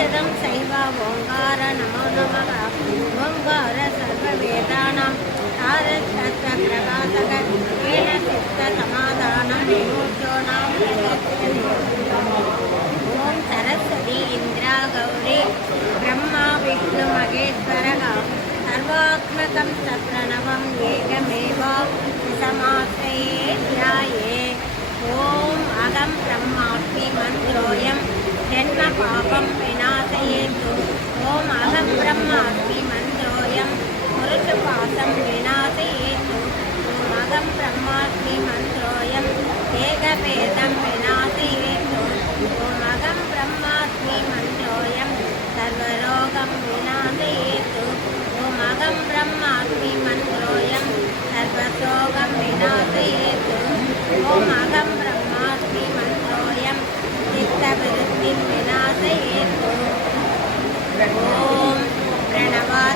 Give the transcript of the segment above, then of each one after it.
कामदं मोक्षदं सैव ओङ्कार नमो नमः ओङ्कार सर्ववेदानां तारस्तत्त्वप्रकाशक येन चित्तसमाधानं विमोचोनां ॐ सरस्वती इन्द्रा गौरी ब्रह्मा विष्णुमहेश्वरः सर्वात्मकं सप्रणवम् एकमेव समाश्रये ध्याये ॐ अहं ब्रह्मास्मि मन्त्रोऽयं जन्मपापं विनाशयेतु ॐ యేతు ఓం అహబ్రహ్మాస్మి మంత్రోయం పురుషపాసం వినాశయేతు ఓం అహం బ్రహ్మాస్మి మంత్రోయం ఏకభేదం వినాశయేతు ఓం అహం బ్రహ్మాస్మి మంత్రోయం సర్వరోగం వినాశయేతు ఓం అహం బ్రహ్మాస్మి మంత్రోయం సర్వశోగం వినాశయేతు ఓం అహం బ్రహ్మాస్మి మంత్రోయం చిత్తవృత్తిం వినాశయేతు Pregón, Renamar,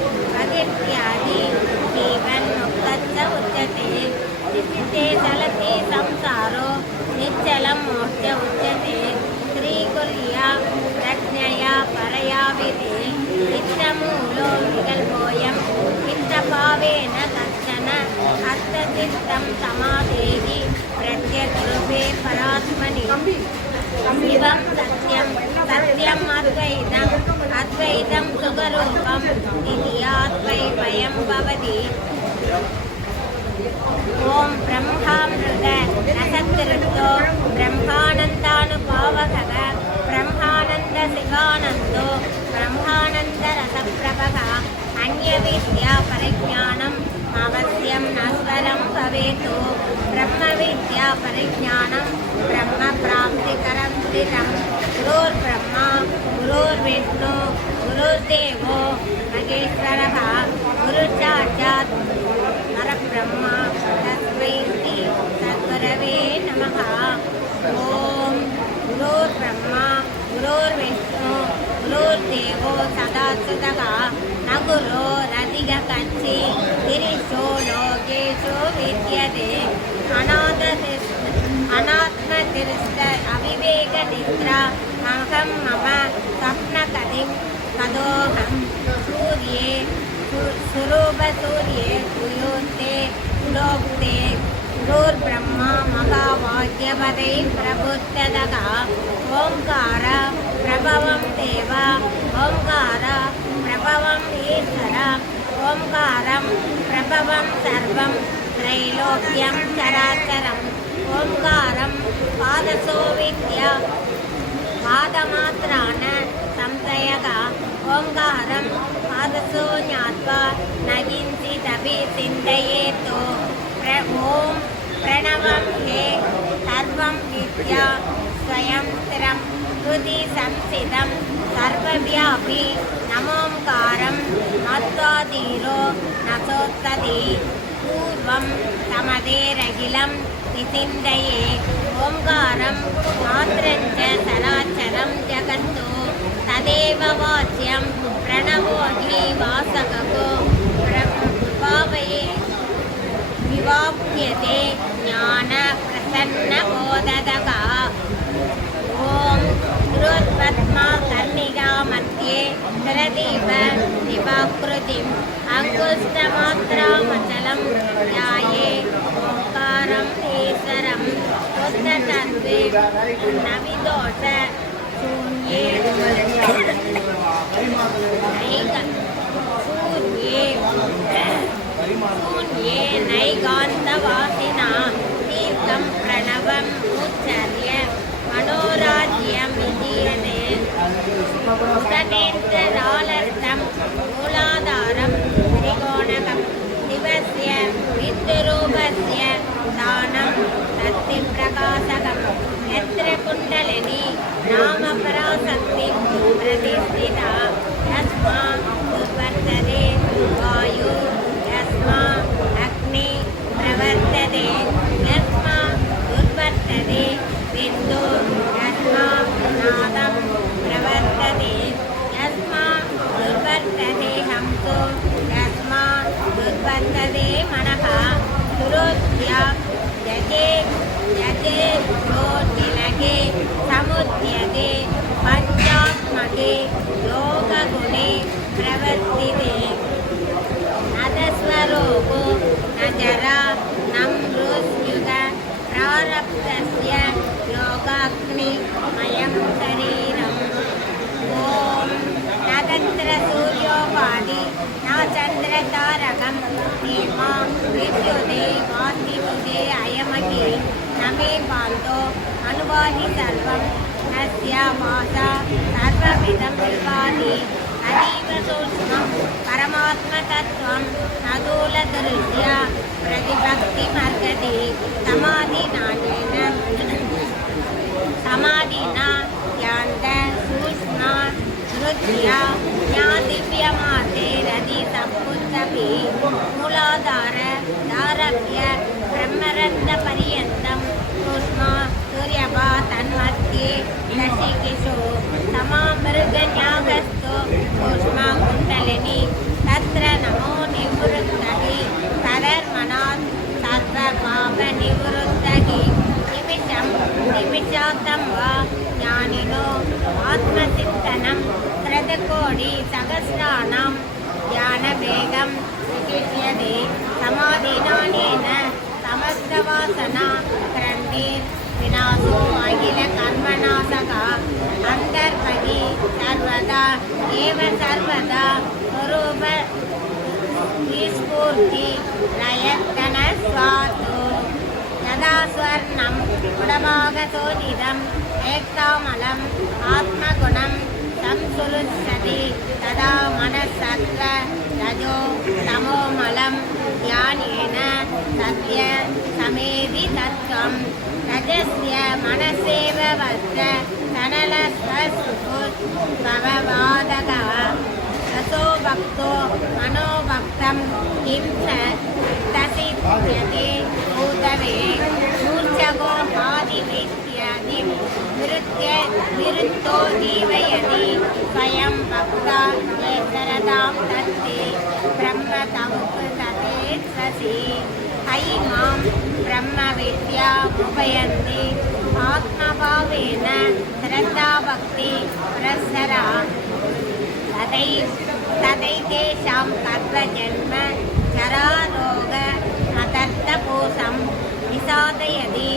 తిరుగుతో బ్రహ్మానందాను పావకద బ్రహ్మానంద శివానందో బ్రహ్మానంద రసప్రభ అన్య విద్యా పరిజ్ఞానం అవశ్యం నస్వరం భవేతు బ్రహ్మ విద్యా పరిజ్ఞానం బ్రహ్మ ప్రాప్తికరం స్థిరం గురోర్బ్రహ్మ గురోర్విష్ణు గురుర్దేవో మహేశ్వర గురుచార్యాత్ పరబ్రహ్మ తస్మై నమ ఓం గురోర్ బ్రహ్మ గురోర్ విష్ణు గురోర్ దేవో సదా సదగా నగురో రదిగ కచ్చి తిరిశో లోకేశో విద్యతే అనాథ అనాత్మ తిరుష్ట అవివేక నిద్ర అహం మమ స్వప్న కది కదోహం సూర్యే స్వరూప సూర్యే కుయోక్తే కులోక్తే गुरुर्ब्रह्मा महावाग्यवदै प्रबुद्धदः ओङ्कार प्रभवं देव ओङ्कार प्रभवम् ईश्वर ओङ्कारं प्रभवं सर्वं त्रैलोक्यं चराचरम् ओङ्कारं पादसो विद्या पादमात्राण संशयः ओङ्कारं पादसो ज्ञात्वा न किञ्चिदपि चिन्तयेत् ॐ प्रणवं हे सर्वं विद्या स्वयं हृदि संस्थितं सर्वव्यापि नमोङ्कारं मत्वाधीरो नतो पूर्वं समदेरखिलं विचिन्तये ओङ्कारं मात्रं च तराचलं जगन्तो तदेव वाच्यं प्रणवो हि वासको प्रभावये சிவாப்யதே ஞான பிரசன்ன போததகா ஓம் திருபத்மா கர்ணிகா மத்தியே பிரதீப திவாக்கிருதிம் அங்குஷ்டமாத்திராமச்சலம் யாயே ஓங்காரம் ஈஸ்வரம் புத்ததத்வே நவிதோஷ சூன்யே சூன்யே பூர்யே காந்தவாசினா தீர்த்தம் பிரணவம் மூச்சரிய மனோராஜ்யம் விதியது உடனேந்திராலர்த்தம் மூலாதாரம் திரிகோணகம் சிவசிய விந்துரூபசிய தானம் சக்தி பிரகாசகம் எத்திர குண்டலினி நாம பராசக்தி பிரதிஷ்டிதா. தஸ்மா சுபர்தரே வாயு. লাগে రోటి లగే సముద్యగే పంచాత్మగే యోగగుణే ప్రవర్తిదే అధస్వరూపో నజర నమ్రుస్యుగ ప్రారబ్ధస్య యోగాగ్ని మయం శరీరం ఓం నగంద్ర సూర్యోపాధి నా చంద్రతారకం ధీమా విద్యుదే వాంతిముదే అయమహి నమే పాంతో అనుభాని సర్వం అస్య మాత సర్వమిదం విభాని అతీవ సూక్ష్మం పరమాత్మతత్వం నదూల దృశ్య ప్రతిభక్తి మర్గతి సమాధి నాణ్యేన సమాధిన యాంత సూక్ష్మ నృత్య జ్ఞాదివ్యమాతే రది సపుత్తభి మూలాధార దారభ్య బ్రహ్మరంధ పర్యంత सूक्ष्मा सूर्यभा तन्मध्ये दशिकिषु समामृगन्यागस्तु सूक्ष्मा कुण्डलिनी तत्र नमो निवृत्तहि। सरर्मणात् सर्वपापनिवृत्तहि। निमिषं निमिषातं वा ज्ञानिनो। आत्मचिन्तनं शतकोटिसहस्राणां ध्यानवेगं विशिष्यते சித்தவாசனா கிரந்தீர் வினாசோ அகில கர்மநாசகா அந்தர்பகி சர்வதா ஏவ சர்வதா ஸ்வரூப ஸ்பூர்த்தி நயத்தன சுவாத்து யதாஸ்வர்ணம் குடமாக சோதிதம் ஏக்தாமலம் ஆத்மகுணம் தம் சுருச்சதி ததா மனசத்ர ரஜோ தமோமலம் யான் என சத்ய சமேதி தத்துவம் ரஜஸ்ய மனசேவ வர்த்த சடல பவவாதக ரசோ பக்தோ மனோபக்தம் கிம் தசித்யதே பூதவே மூர்ச்சகோ ஆதிவித் विरुद्ध्य विरुद्धो जीवयति स्वयं भक्ता ये शरदां तत्ते ब्रह्म तमुपतते स्वसि अयि मां ब्रह्मविद्यामुपयन्ति आत्मभावेन श्रद्धाभक्ति पुरस्सरा तदै तदैतेषां कर्मजन्म जरारोग अतर्थपूसं निसादयति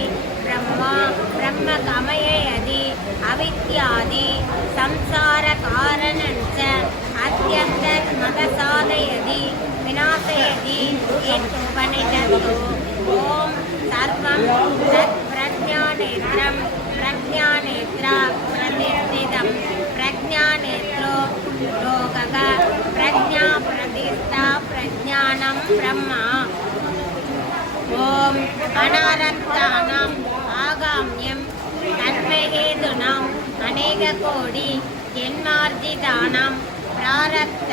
பிரம்மா பிரம்ம கமயதி அவித்யாதி சம்சார காரணஞ்ச அத்தியந்த மகசாதயதி விநாசயதி ஏற்றுபனிதோ ஓம் சர்வம் தத் பிரஜாநேத்திரம் பிரஜாநேத்ரா பிரதிஷ்டிதம் பிரஜாநேத்ரோ லோகக பிரஜா பிரதிஷ்டா பிரஜானம் பிரம்மா ஓம் அனாரந்தானாம் அநேக கோடி என்மார்ஜிதானம் பிராரப்த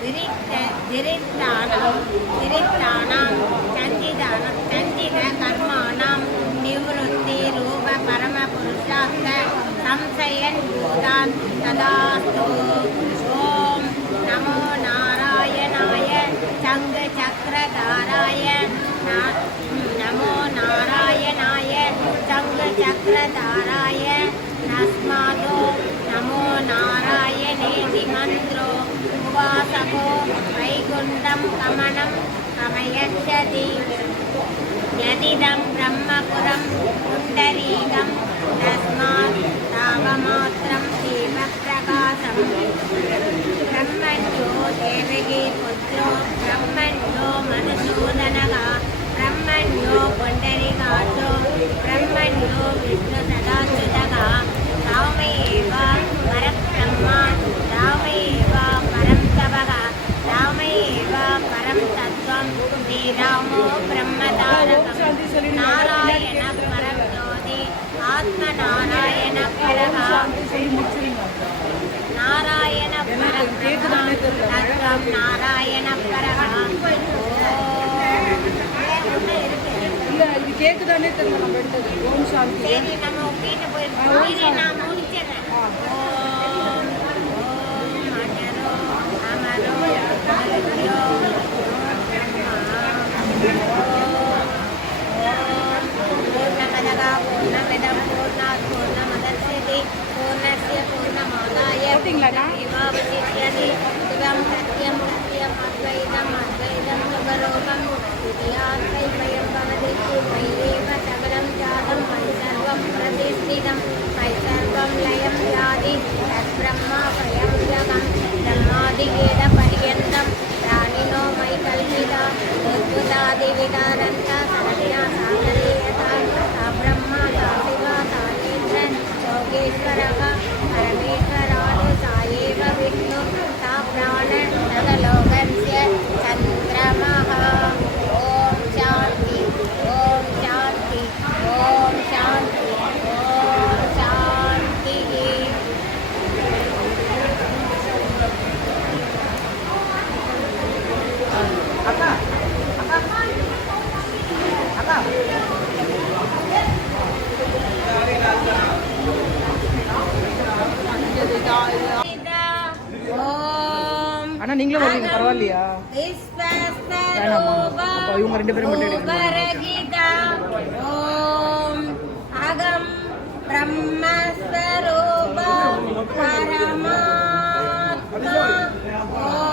விரித்த திரித்தானம் திரித்தானாம் சந்திதானம் சந்தித கர்மானாம் நிவருத்தி ரூப பரம புருஷார்த்த சம்சயன் பூதான் ததாஸ்தோ ஓம் நமோ நாராயணாய சங்கு சக்கரதாராய நமோ நாராயணாய சங்கு சக்கரதாராய తస్మాదో నమో నారాయణేతి మంత్రో ఉవాసకో వైకుంఠం కమణం కమయచ్చతి యదిదం బ్రహ్మపురం పుండరీకం తస్మాత్ తావమాత్రం దీపప్రకాశం బ్రహ్మణ్యో దేవీ పుత్రో బ్రహ్మణ్యో మధుసూదనగా బ్రహ్మణ్యో పొండరికాటో బ్రహ్మణ్యో విష్ణు நாராயண பரமஜோதி ஆத்ம நாராயண பரகா ஓம் சாந்தி நம்ம போயிருக்கோம் நாம முடிச்சிடறேன் ना इमावती इत्यादि इदं सत्यं सत्यम् अद्वैतम् अद्वैतं स्वरूपं याद्वैपयं भवति मय्येव सकलं जातं मयि सर्वं प्रतिष्ठितं मयि सर्वं लयं याति तद्ब्रह्म पयं जगं ब्रह्मादिगेदपय அண்ணா நீங்களும் வருவீங்க பரவாயில்லையா வேணாமா? அப்ப இவங்க ரெண்டு பேரும் மட்டும் எடுக்கணும். விஸ்வஸ்வரூபரகிதா. ஓம் அகம் பிரம்மஸ்வரூப பரமாத்மா. ஓம்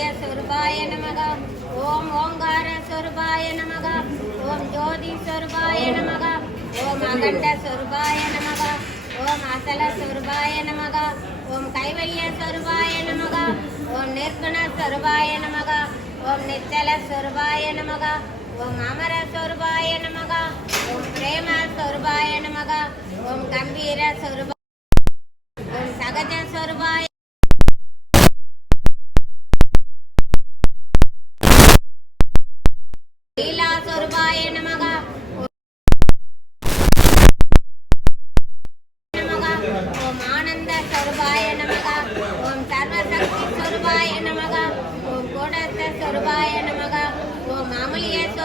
ஆதித்ய சுரூபாய நமக ஓம் ஓங்கார சுரூபாய நமக ஓம் ஜோதி சுரூபாய நமக ஓம் அகண்ட சுரூபாய நமக ஓம் அசல சுரூபாய நமக ஓம் கைவல்ய சுரூபாய நமக ஓம் நிர்குண சுரூபாய நமக ஓம் நிச்சல சுரூபாய நமக ஓம் அமர சுரூபாய நமக ஓம் பிரேம சுரூபாய நமக ஓம் கம்பீர சுரூபா ஓம் சகஜ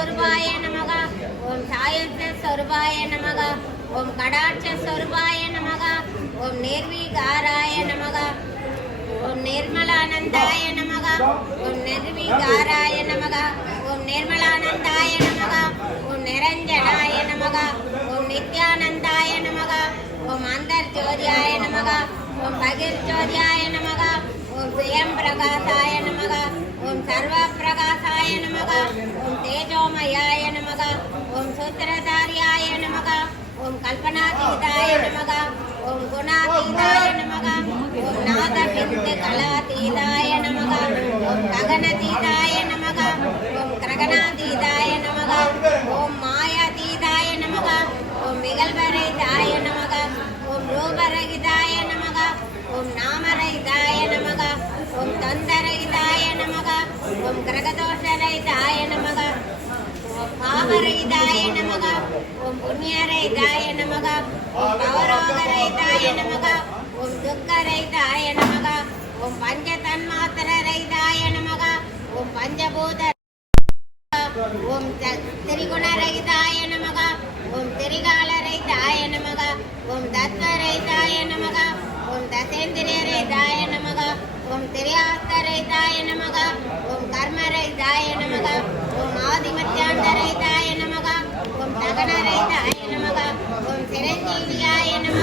स्वरूपाय नमः ॐ सायुज्य स्वरूपाय नमः ॐ कडाक्ष स्वरूपाय नमः ॐ निर्विकाराय नमः ॐ निर्मलानन्दाय नमः ॐ निर्विकाराय नमः ॐ निर्मलानन्दाय नमः ॐ निरञ्जनाय नमः ॐ नित्यानन्दाय नमः ॐ अन्तर्ज्योत्याय नमः ॐ भगिर्ज्योत्याय नमः ఓం స్వయం ప్రకాశాయ నమః. ఓం సర్వప్రకాశాయ నమః. ఓం తేజోమయాయ నమః. ఓం సూత్రధార్యాయ నమః. ఓం కల్పనాతీతాయ నమః. ఓం గుణాతీతాయ నమః. ఓం నాదబింద కళాతీతాయ புண்ணியரைதாய நமக ஓம் கௌரோகரைதாய நமக ஓம் துக்கரைதாய நமக ஓம் பஞ்ச தன்மாத்திரரைதாய நமக ஓம் பஞ்சபூத ஓம் திரிகுணரைதாய நமக ஓம் திரிகாலரைதாய நமக ஓம் தத்வரைதாய நமக ஓம் தசேந்திரியரைதாய நமக ஓம் திரியாஸ்தரைதாய நமக ஓம் கர்மரைதாய நமக Panarayta, ayan ang mga konferensya, ayan ang mga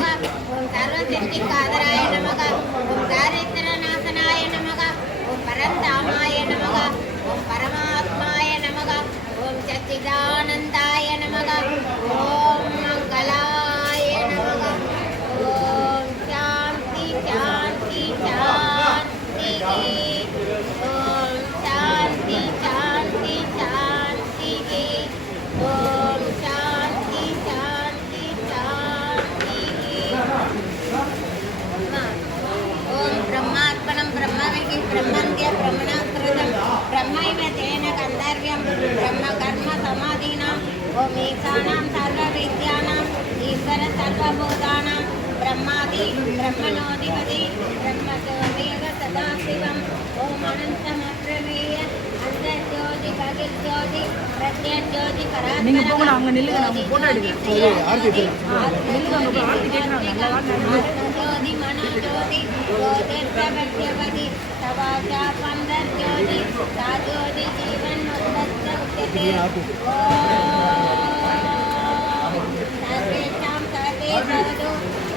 సర్వసిద్ధికాదరాయ నమః. ఓం దారిద్ర్యనాశనాయ నమః. ఓం పరంధామాయ నమః. ఓం పరమాత్మాయ నమః. ఓం సచ్చిదానందాయ ஓம் ஏசானாம் சர்வ வித்யானாம் ஈஸ்வர சர்வபூதானாம் பிரம்மாதி பிரம்மணோதிபதி பிரம்மதோதேவ சதாசிவம் ஓம் அனந்தமப்ரமேய அந்த ஜோதி பகிர் ஜோதி பிரத்யஜோதி நீங்க போங்க அங்க நில்லுங்க நான் போட்டோ எடுக்கிறேன் ஆர்த்தி நில்லுங்க ஆர்த்தி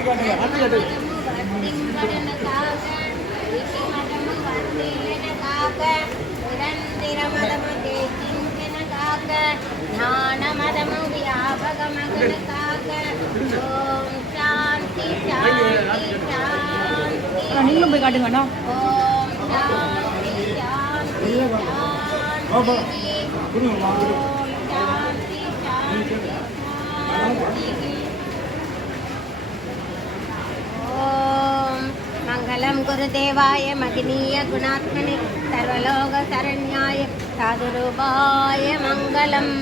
எது? ஆர்த்தி காட்டுங்க. ஆர்த்தி காட்டுங்க ஞானமதமு வியாபகமகனகாக ஓம் சாந்தி சாந்தி சாந்தி நீங்களும் போய் காட்டுங்க அண்ணா. ஓம் சாந்தி சாந்தி சாந்தி ॐ குருதேவாய மகினீய குணாத்மனே சர்வலோக சரண்யாய சாதுரூபாய மங்களம்